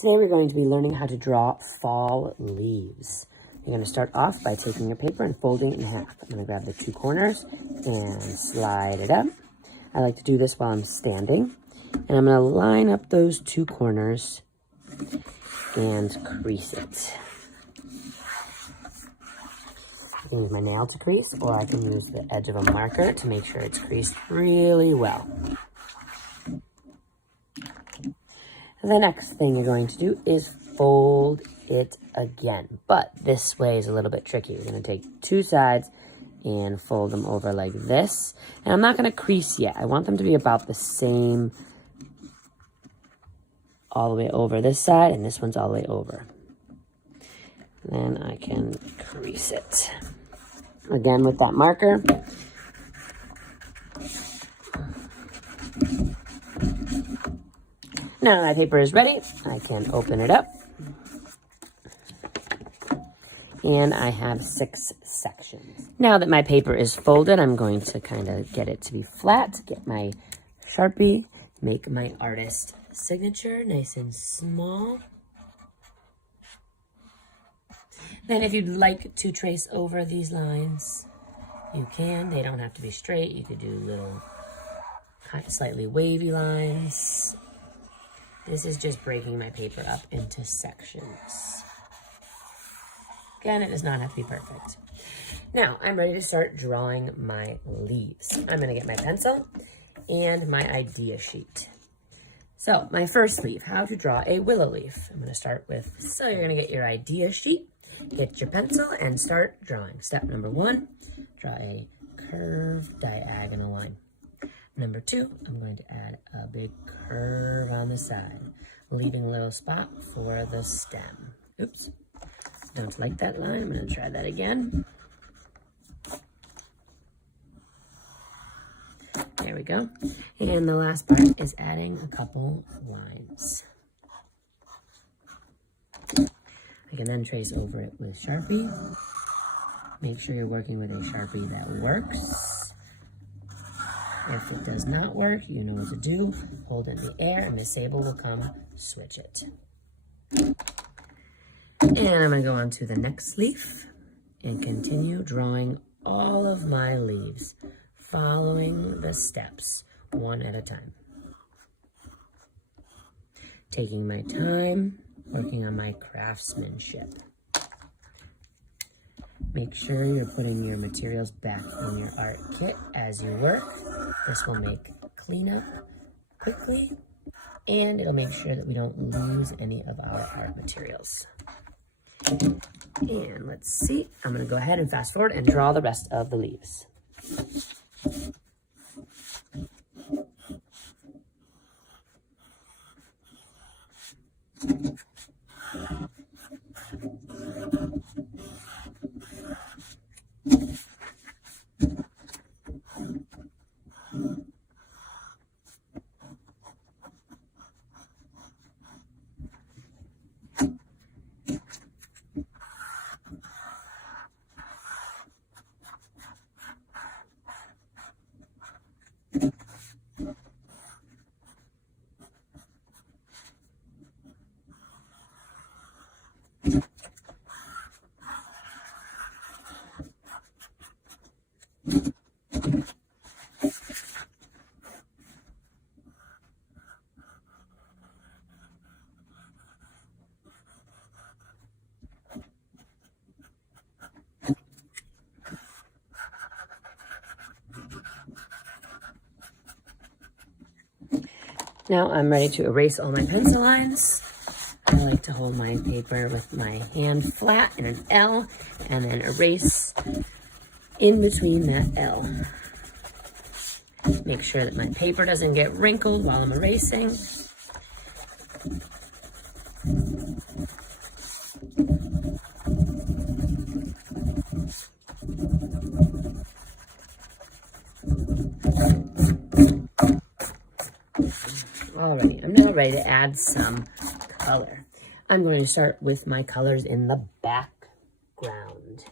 Today we're going to be learning how to draw fall leaves. You're going to start off by taking your paper and folding it in half. I'm going to grab the two corners and slide it up. I like to do this while I'm standing. And I'm going to line up those two corners and crease it. I can use my nail to crease, or I can use the edge of a marker to make sure it's creased really well. The next thing you're going to do is fold it again, but this way is a little bit tricky. We're going to take two sides and fold them over like this. And I'm not going to crease yet. I want them to be about the same all the way over this side, and this one's all the way over. Then I can crease it. Again with that marker. Now my paper is ready, I can open it up. And I have 6 sections. Now that my paper is folded, I'm going to kind of get it to be flat, get my Sharpie, make my artist signature nice and small. Then if you'd like to trace over these lines, you can. They don't have to be straight. You could do little slightly wavy lines. This is just breaking my paper up into sections. Again, it does not have to be perfect. Now, I'm ready to start drawing my leaves. I'm going to get my pencil and my idea sheet. So, my first leaf, how to draw a willow leaf. I'm going to start with, so you're going to get your idea sheet, get your pencil, and start drawing. Step number 1, draw a curved diagonal line. Number 2, I'm going to add a big curve on the side, leaving a little spot for the stem. Oops, don't like that line. I'm going to try that again. There we go. And the last part is adding a couple lines. I can then trace over it with Sharpie. Make sure you're working with a Sharpie that works. If it does not work, you know what to do. Hold it in the air and Miss Sable will come switch it. And I'm going to go on to the next leaf and continue drawing all of my leaves, following the steps one at a time. Taking my time, working on my craftsmanship. Make sure you're putting your materials back in your art kit as you work. This will make cleanup quickly, and it'll make sure that we don't lose any of our art materials. And let's see, I'm going to go ahead and fast forward and draw the rest of the leaves. Now I'm ready to erase all my pencil lines. I like to hold my paper with my hand flat in an L and then erase in between that L. Make sure that my paper doesn't get wrinkled while I'm erasing. Alrighty, I'm now ready to add some color. I'm going to start with my colors in the background.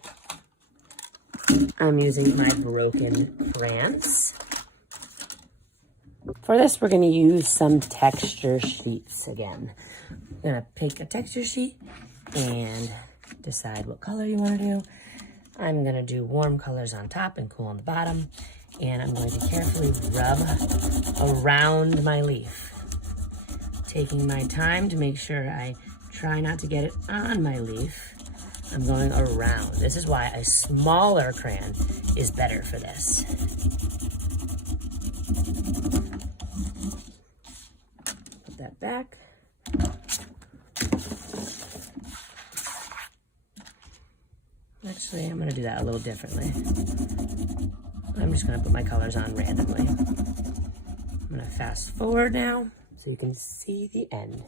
I'm using my broken crayons. For this, we're going to use some texture sheets again. I'm going to pick a texture sheet and decide what color you want to do. I'm going to do warm colors on top and cool on the bottom. And I'm going to carefully rub around my leaf, taking my time to make sure I try not to get it on my leaf. I'm going around. This is why a smaller crayon is better for this. Put that back. Actually, I'm going to do that a little differently. I'm just going to put my colors on randomly. I'm going to fast forward now so you can see the end.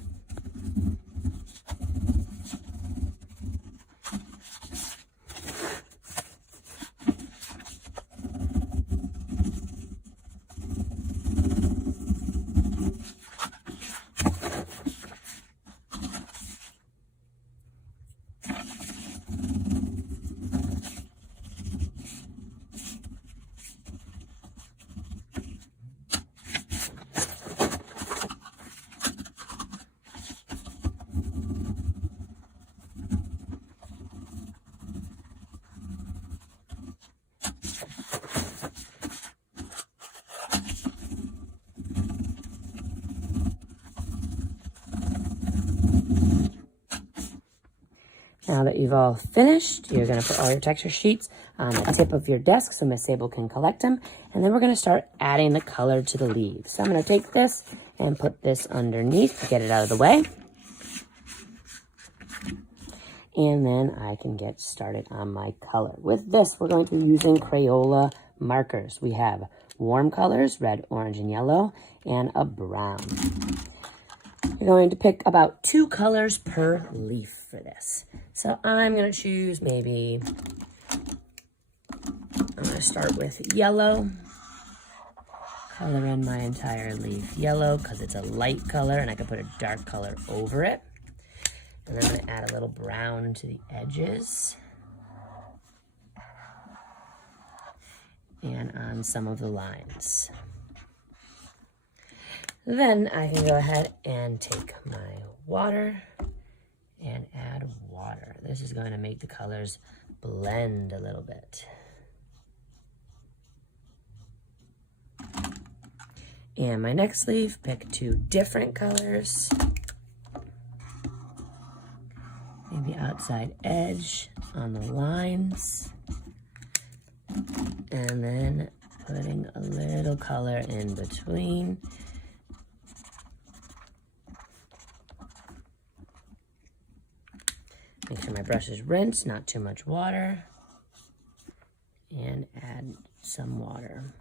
Now that you've all finished, you're going to put all your texture sheets on the tip of your desk so Miss Sable can collect them. And then we're going to start adding the color to the leaves. So I'm going to take this and put this underneath to get it out of the way. And then I can get started on my color. With this, we're going to be using Crayola markers. We have warm colors, red, orange, and yellow, and a brown. You're going to pick about 2 colors per leaf for this. So I'm going to choose maybe, I'm going to start with yellow. Color in my entire leaf yellow because it's a light color and I can put a dark color over it. And then I'm going to add a little brown to the edges and on some of the lines. Then I can go ahead and take my water and add water. This is going to make the colors blend a little bit. And my next leaf, pick 2 different colors. Maybe outside edge on the lines. And then putting a little color in between. Make sure my brush is rinsed, not too much water. And add some water.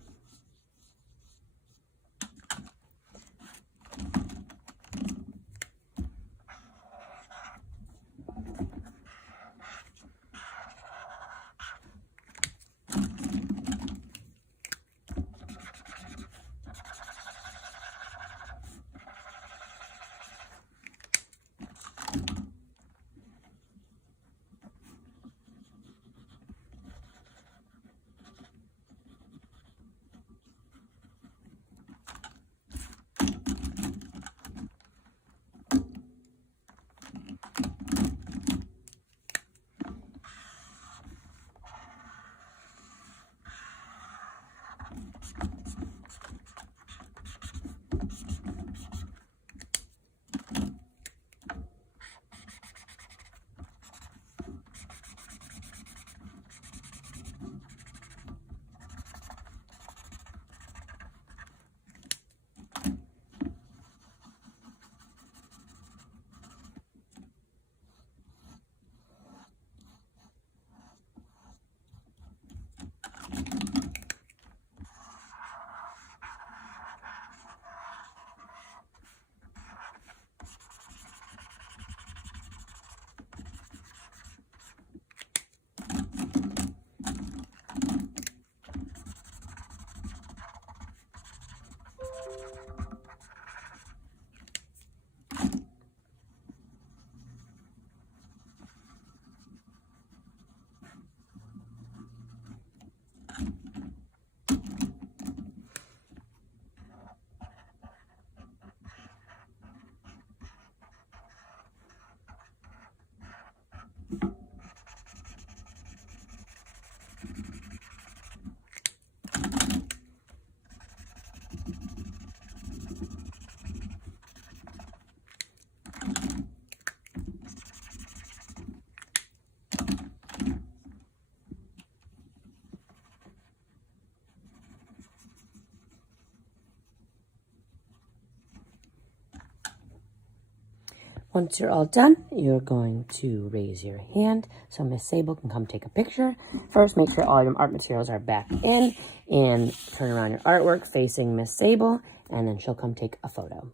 Once you're all done, you're going to raise your hand so Miss Sable can come take a picture. First, make sure all your art materials are back in and turn around your artwork facing Miss Sable, and then she'll come take a photo.